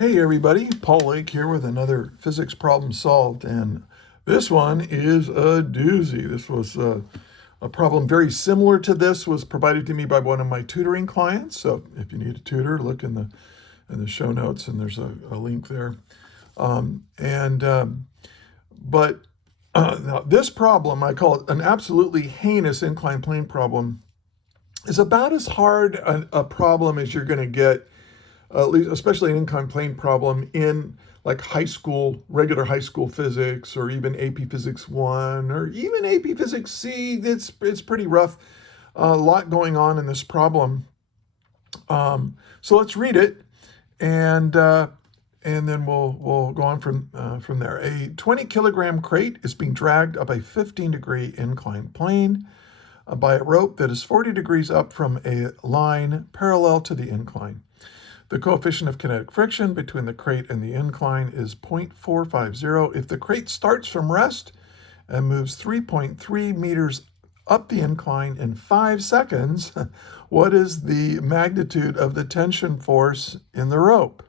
Hey everybody, Paul Lake here with another physics problem solved, and this one is a doozy. This was a problem very similar to this was provided to me by one of my tutoring clients. So if you need a tutor, look in the show notes, and there's a link there. But now this problem, I call it an absolutely heinous inclined plane problem, is about as hard a problem as you're going to get, at least, especially an inclined plane problem in like high school, regular high school physics, or even AP Physics 1, or even AP Physics C. It's pretty rough. A lot going on in this problem. So let's read it, and then we'll go on from there. A 20 kilogram crate is being dragged up a 15-degree inclined plane by a rope that is 40 degrees up from a line parallel to the incline. The coefficient of kinetic friction between the crate and the incline is 0.450. If the crate starts from rest and moves 3.3 meters up the incline in 5 seconds, what is the magnitude of the tension force in the rope?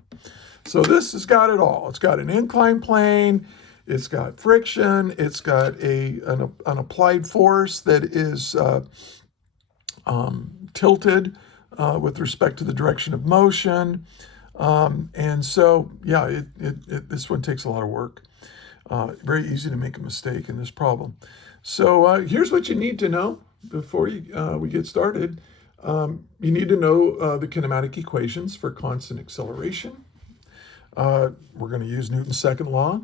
So this has got it all. It's got an inclined plane, it's got friction, it's got an applied force that is tilted with respect to the direction of motion. And so, yeah, this one takes a lot of work. Very easy to make a mistake in this problem. So here's what you need to know before we get started. You need to know the kinematic equations for constant acceleration. We're going to use Newton's second law.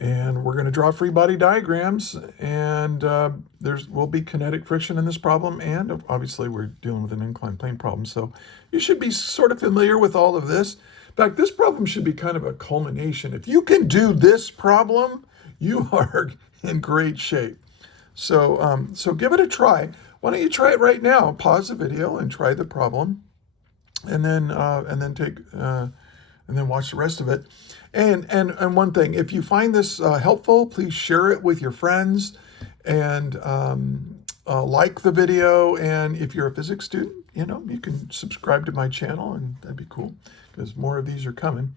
And we're going to draw free body diagrams, and will be kinetic friction in this problem, and obviously we're dealing with an inclined plane problem, so you should be sort of familiar with all of this. In fact, this problem should be kind of a culmination. If you can do this problem, you are in great shape. So, so give it a try. Why don't you try it right now? Pause the video and try the problem, and then watch the rest of it. And one thing, if you find this helpful, please share it with your friends, and like the video. And if you're a physics student, you can subscribe to my channel, and that'd be cool because more of these are coming.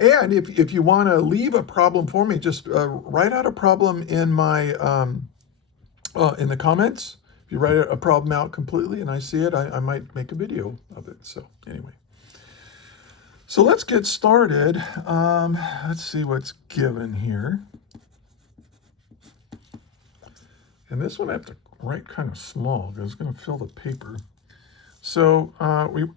And if you want to leave a problem for me, just write out a problem in my in the comments. If you write a problem out completely and I see it, I might make a video of it. So anyway. So let's get started. Let's see what's given here. And this one I have to write kind of small because it's going to fill the paper. So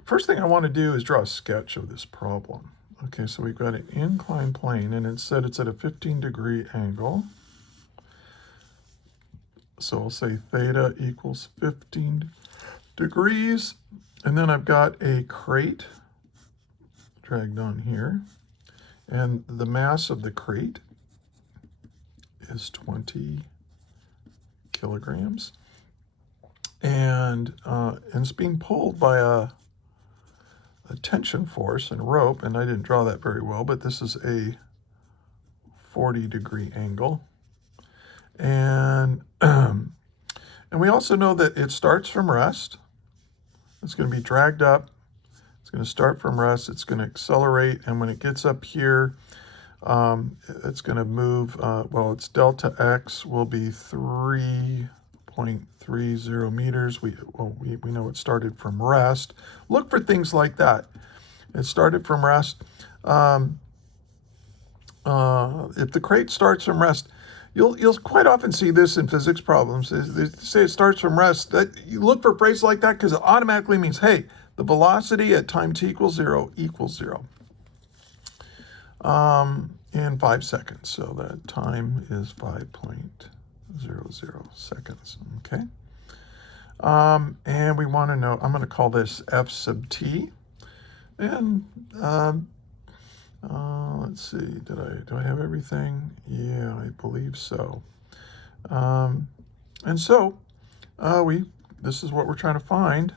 first thing I want to do is draw a sketch of this problem. Okay, so we've got an inclined plane, and it said it's at a 15-degree angle. So I'll say theta equals 15 degrees. And then I've got a crate dragged on here, and the mass of the crate is 20 kilograms, and it's being pulled by a tension force and rope, and I didn't draw that very well, but this is a 40-degree angle, and we also know that it starts from rest. It's going to be dragged up. It's going to start from rest, it's going to accelerate, and when it gets up here, it's going to move, its delta x will be 3.30 meters. We know it started from rest. Look for things like that. It started from rest. If the crate starts from rest, you'll quite often see this in physics problems. They say it starts from rest. That you look for phrases like that because it automatically means, hey, the velocity at time t equals zero in 5 seconds. So that time is 5.00 seconds. Okay. And we want to know, I'm going to call this F sub t. And let's see, do I have everything? Yeah, I believe so. And so this is what we're trying to find.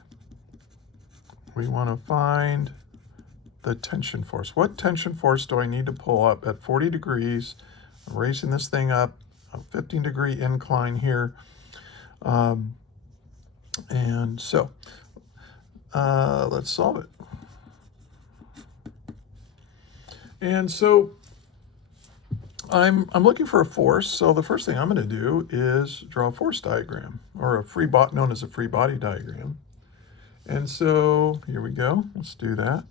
We want to find the tension force. What tension force do I need to pull up at 40 degrees? I'm raising this thing up, a 15-degree incline here. And so let's solve it. And so I'm looking for a force. So the first thing I'm going to do is draw a force diagram, or a free body, known as a free body diagram. And so here we go. Let's do that.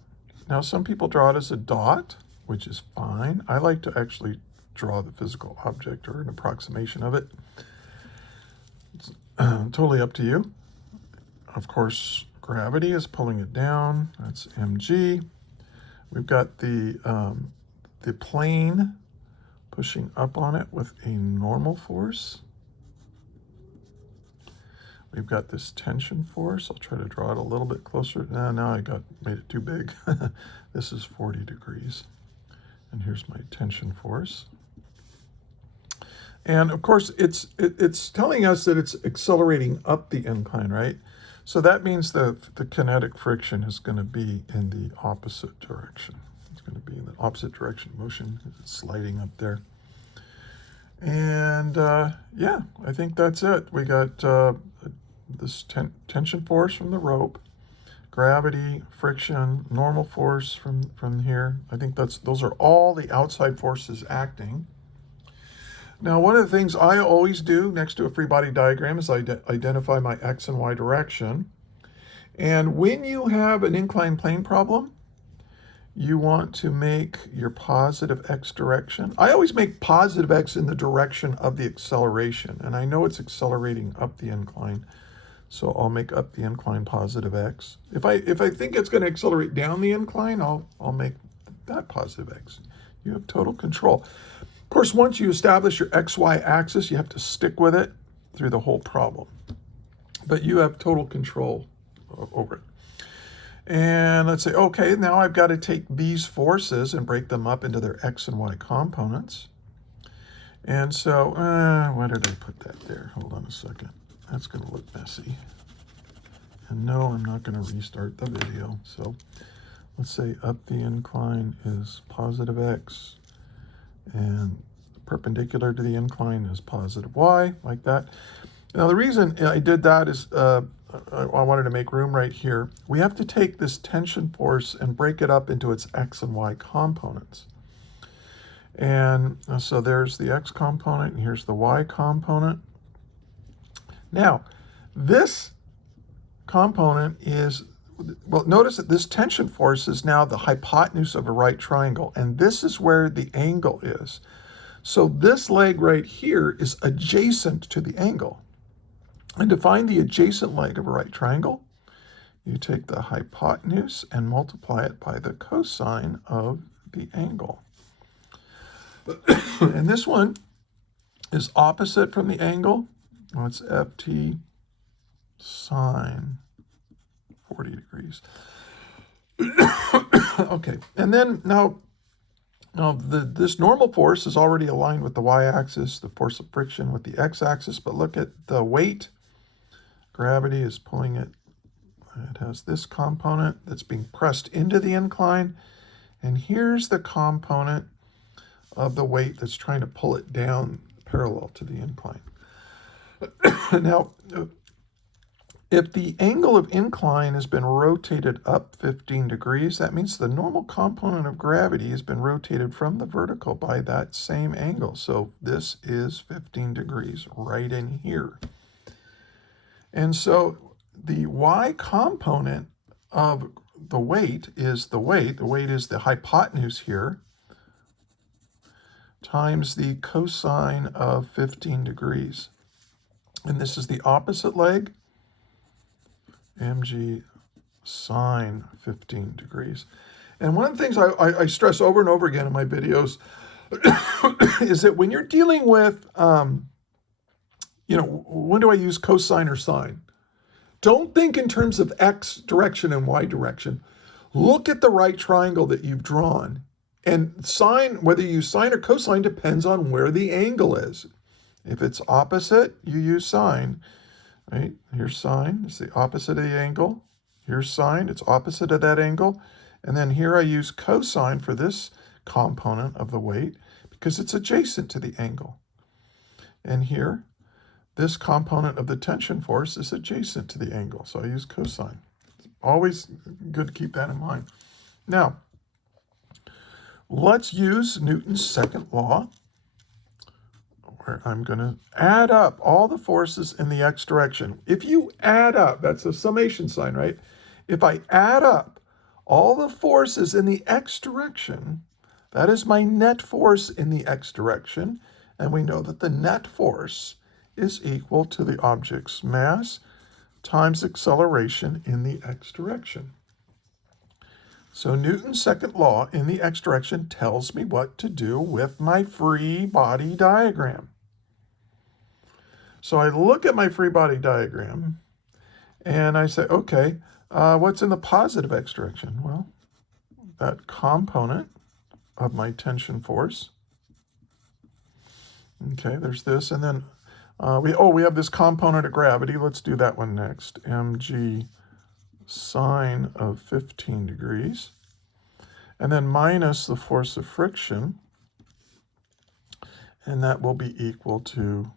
Now some people draw it as a dot, which is fine. I like to actually draw the physical object or an approximation of it. It's totally up to you. Of course, gravity is pulling it down. That's mg. We've got the plane pushing up on it with a normal force. We've got this tension force. I'll try to draw it a little bit closer. Now I made it too big. This is 40 degrees. And here's my tension force. And of course, it's telling us that it's accelerating up the incline, right? So that means the kinetic friction is going to be in the opposite direction. It's going to be in the opposite direction of motion. It's sliding up there. And yeah, I think that's it. We got this tension force from the rope, gravity, friction, normal force from here. I think those are all the outside forces acting. Now, one of the things I always do next to a free body diagram is identify my x and y direction. And when you have an inclined plane problem, you want to make your positive x direction. I always make positive x in the direction of the acceleration. And I know it's accelerating up the incline, so I'll make up the incline positive x. If I think it's going to accelerate down the incline, I'll make that positive x. You have total control. Of course, once you establish your xy axis, you have to stick with it through the whole problem. But you have total control over it. And let's say, okay, now I've got to take these forces and break them up into their x and y components. And so, why did I put that there? Hold on a second. That's going to look messy. And no, I'm not going to restart the video. So let's say up the incline is positive x, and perpendicular to the incline is positive y, like that. Now the reason I did that is I wanted to make room right here. We have to take this tension force and break it up into its x and y components. And so there's the x component, and here's the y component. Now, this component is, well, notice that this tension force is now the hypotenuse of a right triangle, and this is where the angle is. So this leg right here is adjacent to the angle. And to find the adjacent leg of a right triangle, you take the hypotenuse and multiply it by the cosine of the angle. And this one is opposite from the angle. Well, it's ft sine 40 degrees. Okay, and then now this normal force is already aligned with the y-axis, the force of friction with the x-axis, but look at the weight. Gravity is pulling it. It has this component that's being pressed into the incline, and here's the component of the weight that's trying to pull it down parallel to the incline. Now, if the angle of incline has been rotated up 15 degrees, that means the normal component of gravity has been rotated from the vertical by that same angle. So this is 15 degrees right in here. And so the y component of the weight is the weight. The weight is the hypotenuse here times the cosine of 15 degrees. And this is the opposite leg, mg sine 15 degrees. And one of the things I stress over and over again in my videos is that when you're dealing with, when do I use cosine or sine? Don't think in terms of x direction and y direction. Look at the right triangle that you've drawn. And sine, whether you use sine or cosine, depends on where the angle is. If it's opposite, you use sine. Right? Here's sine, it's the opposite of the angle. Here's sine, it's opposite of that angle. And then here I use cosine for this component of the weight because it's adjacent to the angle. And here, this component of the tension force is adjacent to the angle, so I use cosine. Always good to keep that in mind. Now, let's use Newton's second law, where I'm going to add up all the forces in the x direction. If you add up, that's a summation sign, right? If I add up all the forces in the x direction, that is my net force in the x direction, and we know that the net force is equal to the object's mass times acceleration in the x direction. So Newton's second law in the x direction tells me what to do with my free body diagram. So I look at my free body diagram and I say, okay, what's in the positive x direction? Well, that component of my tension force. Okay, there's this, and then we have this component of gravity. Let's do that one next. mg sine of 15 degrees, and then minus the force of friction, and that will be equal to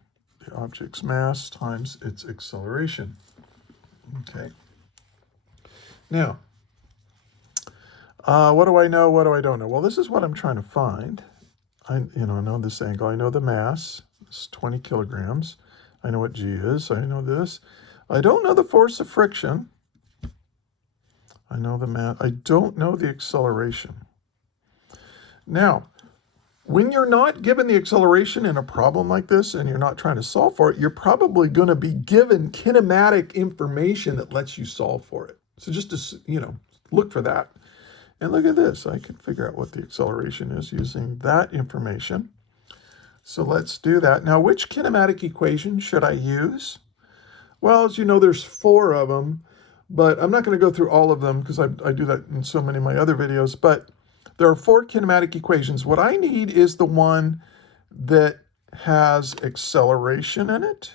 the object's mass times its acceleration. Okay. Now, what do I know? What do I don't know? Well, this is what I'm trying to find. I know this angle. I know the mass. It's 20 kilograms. I know what g is. I know this. I don't know the force of friction. I know the mass. I don't know the acceleration. Now, when you're not given the acceleration in a problem like this and you're not trying to solve for it, you're probably going to be given kinematic information that lets you solve for it. So just to, look for that. And look at this. I can figure out what the acceleration is using that information. So let's do that. Now, which kinematic equation should I use? Well, as you know, there's 4 of them, but I'm not going to go through all of them because I do that in so many of my other videos. But there are 4 kinematic equations. What I need is the one that has acceleration in it,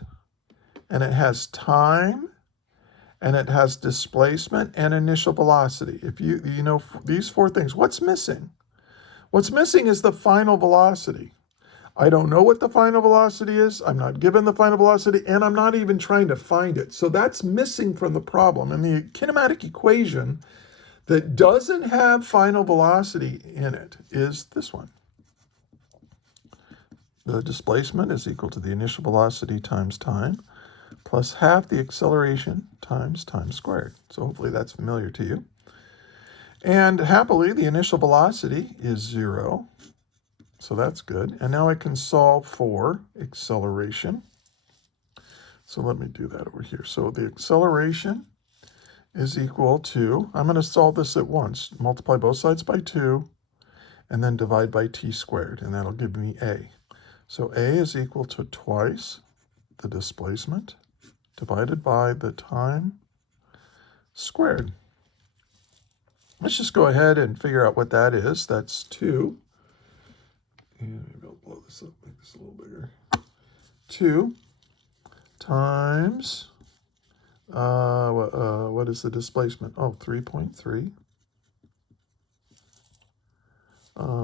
and it has time, and it has displacement and initial velocity. If you know these 4 things, what's missing? What's missing is the final velocity. I don't know what the final velocity is. I'm not given the final velocity, and I'm not even trying to find it. So that's missing from the problem. And the kinematic equation that doesn't have final velocity in it is this one. The displacement is equal to the initial velocity times time, plus half the acceleration times time squared. So hopefully that's familiar to you. And happily, the initial velocity is 0. So that's good. And now I can solve for acceleration. So let me do that over here. So the acceleration is equal to, I'm going to solve this at once. Multiply both sides by 2, and then divide by t squared, and that'll give me a. So a is equal to twice the displacement divided by the time squared. Let's just go ahead and figure out what that is. That's 2. And maybe I'll blow this up, make this a little bigger. 2 times, what is the displacement? Oh, 3.3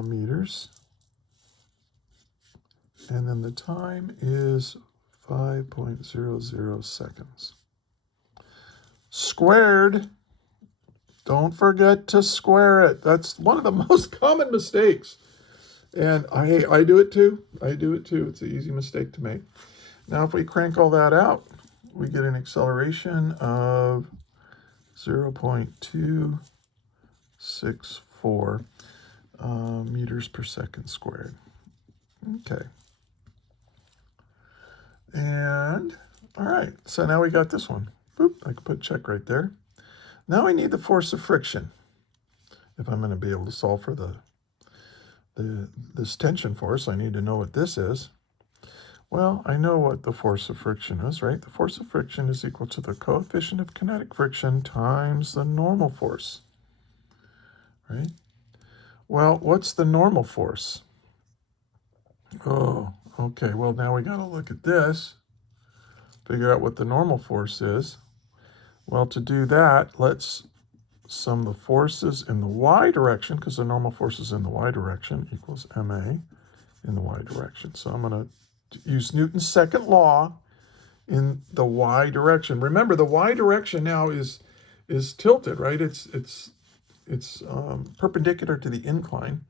meters. And then the time is 5.00 seconds. Squared. Don't forget to square it. That's one of the most common mistakes. And I do it too. I do it too. It's an easy mistake to make. Now, if we crank all that out, we get an acceleration of 0.264 meters per second squared. Okay. And, all right. So now we got this one. Boop, I can put a check right there. Now I need the force of friction if I'm going to be able to solve for this tension force. I need to know what this is. Well, I know what the force of friction is, right? The force of friction is equal to the coefficient of kinetic friction times the normal force, right? Well, what's the normal force? Oh, okay. Well, now we got to look at this, figure out what the normal force is. Well, to do that, let's sum the forces in the y direction, because the normal force is in the y direction, equals ma in the y direction. So I'm going to use Newton's second law in the y direction. Remember, the y direction now is tilted, right? It's perpendicular to the incline.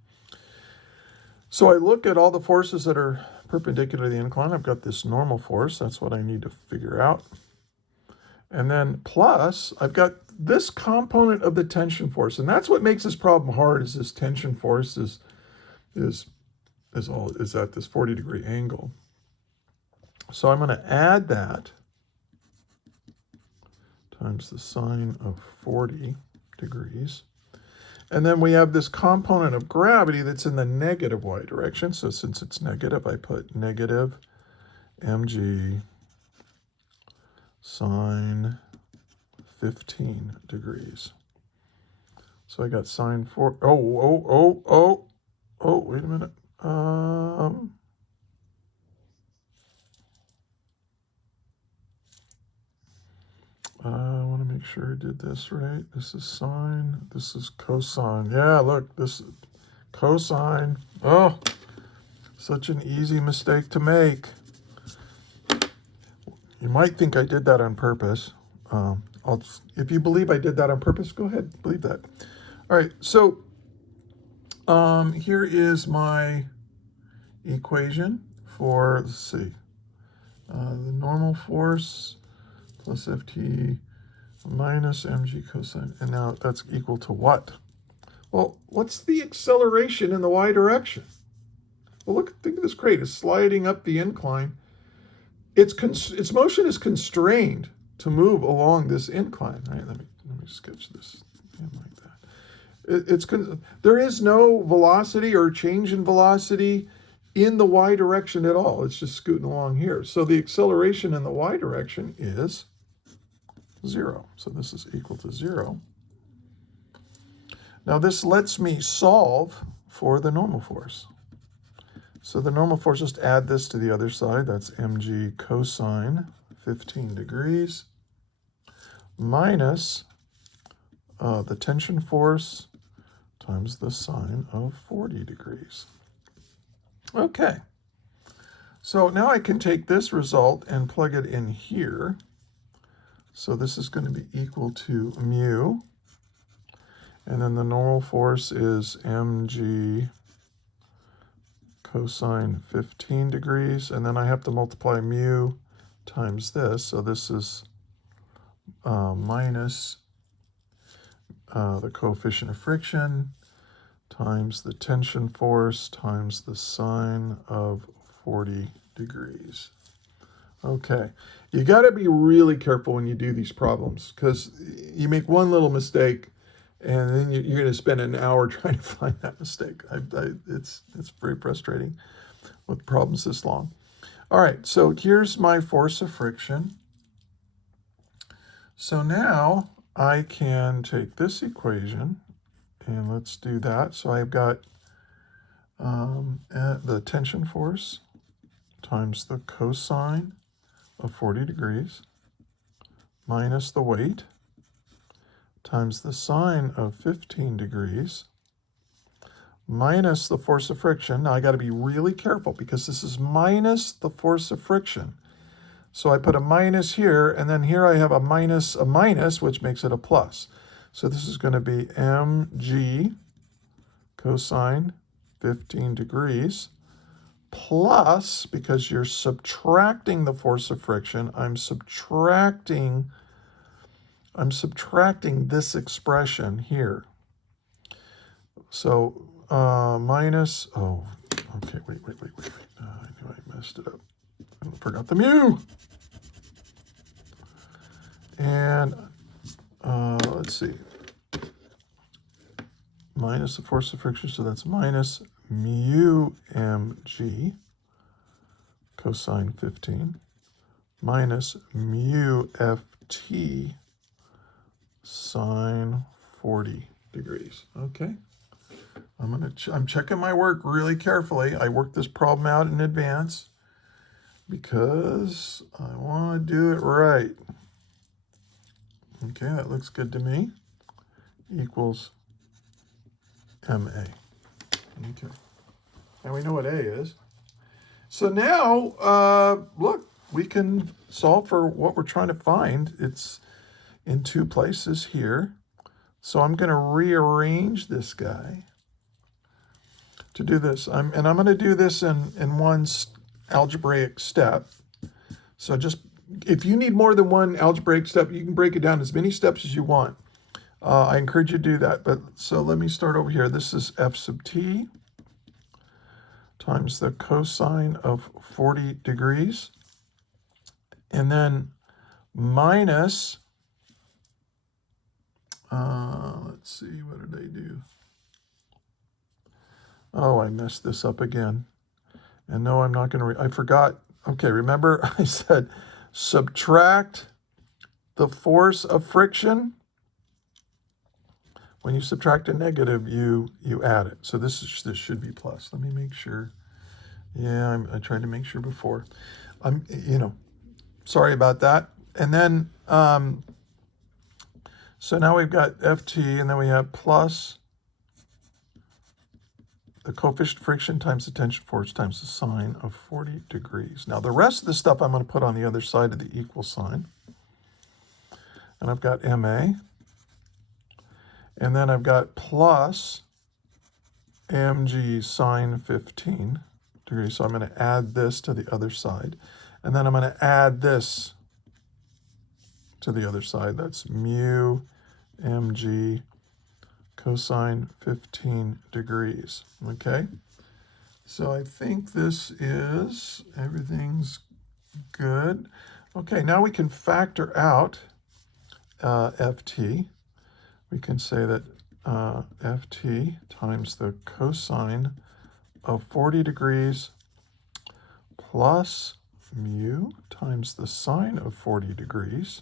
So I look at all the forces that are perpendicular to the incline. I've got this normal force. That's what I need to figure out. And then plus, I've got this component of the tension force. And that's what makes this problem hard, is this tension force is at this 40-degree angle. So I'm going to add that times the sine of 40 degrees. And then we have this component of gravity that's in the negative y direction. So since it's negative, I put negative mg sine 15 degrees. So I got sine 4. Oh, wait a minute. I want to make sure I did this right. This is sine. This is cosine. Yeah, look, this is cosine. Oh, such an easy mistake to make. You might think I did that on purpose. If you believe I did that on purpose, go ahead, believe that. All right, so here is my equation for, let's see, the normal force plus Ft minus mg cosine. And now that's equal to what? Well, what's the acceleration in the y direction? Well, look, think of this crate. It's sliding up the incline. Its motion is constrained to move along this incline. Right? Let me sketch this like that. There is no velocity or change in velocity in the y direction at all. It's just scooting along here. So the acceleration in the y direction is 0. So this is equal to 0. Now this lets me solve for the normal force. So the normal force, just add this to the other side. That's mg cosine 15 degrees minus the tension force times the sine of 40 degrees. Okay. So now I can take this result and plug it in here. So this is going to be equal to mu. And then the normal force is mg cosine 15 degrees. And then I have to multiply mu times this. So this is minus the coefficient of friction times the tension force times the sine of 40 degrees. Okay, you got to be really careful when you do these problems, because you make one little mistake and then you're going to spend an hour trying to find that mistake. It's very frustrating with problems this long. All right, so here's my force of friction. So now I can take this equation and let's do that. So I've got the tension force times the cosine of 40 degrees minus the weight times the sine of 15 degrees minus the force of friction. Now I got to be really careful because this is minus the force of friction. So I put a minus here, and then here I have a minus, which makes it a plus. So this is going to be mg cosine 15 degrees plus, because you're subtracting the force of friction, I'm subtracting this expression here. So minus, oh, okay, wait. I knew I messed it up. I forgot the mu. And let's see. Minus the force of friction, so that's minus mu mg cosine 15 minus mu ft sine 40 degrees. Okay. I'm checking my work really carefully. I worked this problem out in advance because I want to do it right. Okay, that looks good to me. Equals MA. Okay. And we know what A is. So now, look, we can solve for what we're trying to find. It's in two places here. So I'm going to rearrange this guy. to do this. I'm going to do this in one algebraic step. So just, if you need more than one algebraic step, you can break it down as many steps as you want. I encourage you to do that. But so let me start over here. This is f sub t times the cosine of 40 degrees. And then minus, let's see, what did I do? Oh, I messed this up again. And no, I'm not going to, I forgot. Okay, remember I said subtract the force of friction. When you subtract a negative, you add it. So this should be plus. Let me make sure. Yeah, I tried to make sure before. Sorry about that. And then, so now we've got Ft, and then we have plus the coefficient of friction times the tension force times the sine of 40 degrees. Now the rest of the stuff I'm going to put on the other side of the equal sign. And I've got MA. And then I've got plus mg sine 15 degrees. So I'm going to add this to the other side. And then I'm going to add this to the other side. That's mu mg cosine 15 degrees. Okay? So I think this is, everything's good. Okay, now we can factor out Ft. We can say that Ft times the cosine of 40 degrees plus mu times the sine of 40 degrees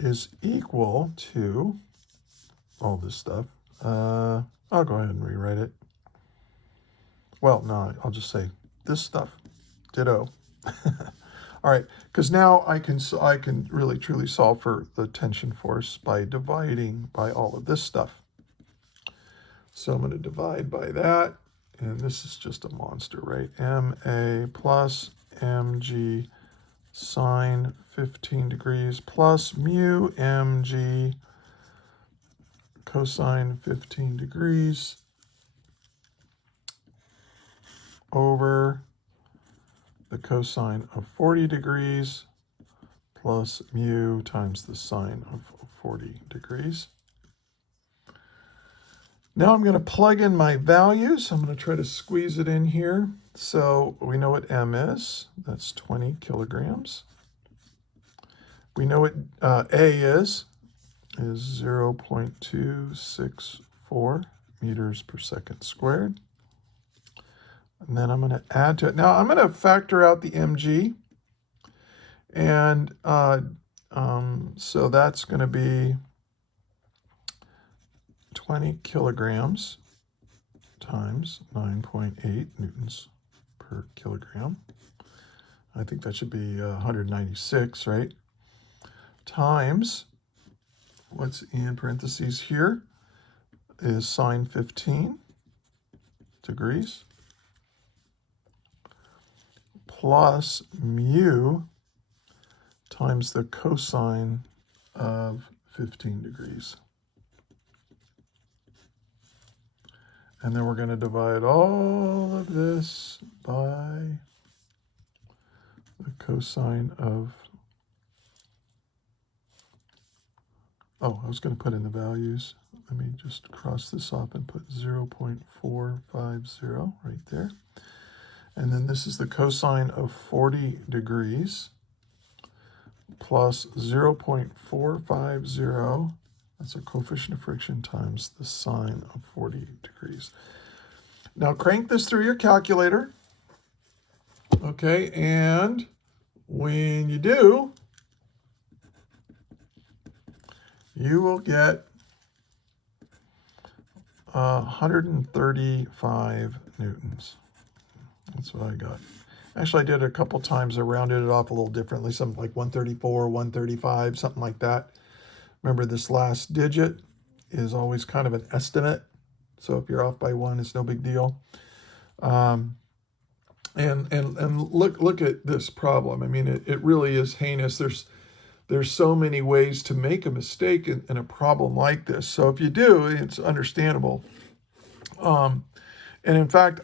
is equal to all this stuff. I'll go ahead and rewrite it. Well, no, I'll just say this stuff. Ditto. All right, because now I can really truly solve for the tension force by dividing by all of this stuff. So I'm going to divide by that, and this is just a monster, right? MA plus mg sine 15 degrees plus mu mg cosine 15 degrees over the cosine of 40 degrees plus mu times the sine of 40 degrees. Now I'm going to plug in my values. I'm going to try to squeeze it in here. So we know what M is. That's 20 kilograms. We know what A is 0.264 meters per second squared. And then I'm going to add to it. Now I'm going to factor out the mg. And so that's going to be 20 kilograms times 9.8 newtons per kilogram. I think that should be 196, right? Times, what's in parentheses here is sine 15 degrees plus mu times the cosine of 15 degrees. And then we're going to divide all of this by the cosine of, oh, I was going to put in the values. Let me just cross this off and put 0.450 right there. And then this is the cosine of 40 degrees plus 0.450. That's a coefficient of friction times the sine of 40 degrees. Now crank this through your calculator. Okay, and when you do, you will get 135 newtons. That's what I got. Actually, I did it a couple times. I rounded it off a little differently, something like 134, 135, something like that. Remember, this last digit is always kind of an estimate. So if you're off by one, it's no big deal. And look at this problem. I mean, it really is heinous. There's so many ways to make a mistake in a problem like this. So if you do, it's understandable. And in fact,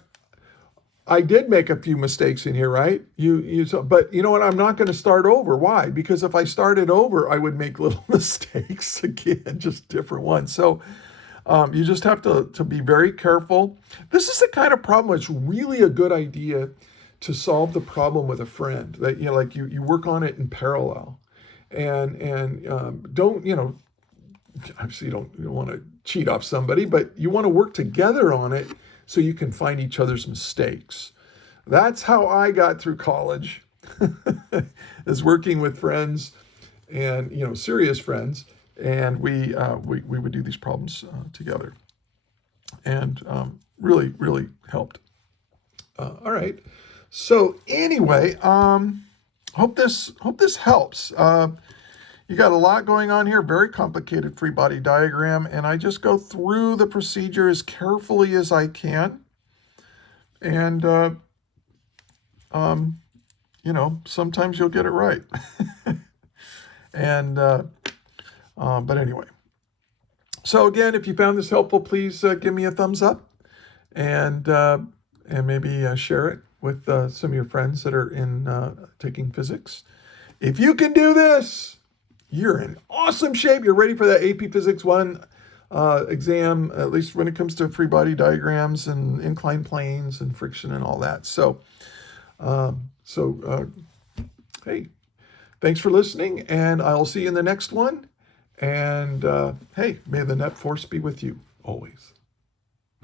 I did make a few mistakes in here, right? But you know what? I'm not going to start over. Why? Because if I started over, I would make little mistakes again, just different ones. So you just have to be very careful. This is the kind of problem it's really a good idea to solve the problem with a friend. That like you work on it in parallel, and don't obviously you don't want to cheat off somebody, but you want to work together on it so you can find each other's mistakes. That's how I got through college, is working with friends, and serious friends, and we would do these problems together, and really really helped. All right. So anyway, hope this helps. You got a lot going on here, very complicated free body diagram, and I just go through the procedure as carefully as I can. And, sometimes you'll get it right. And, but anyway. So again, if you found this helpful, please give me a thumbs up and maybe share it with some of your friends that are in taking physics. If you can do this, you're in awesome shape. You're ready for that AP Physics 1 exam, at least when it comes to free body diagrams and inclined planes and friction and all that. So, hey, thanks for listening, and I'll see you in the next one. And hey, may the net force be with you always.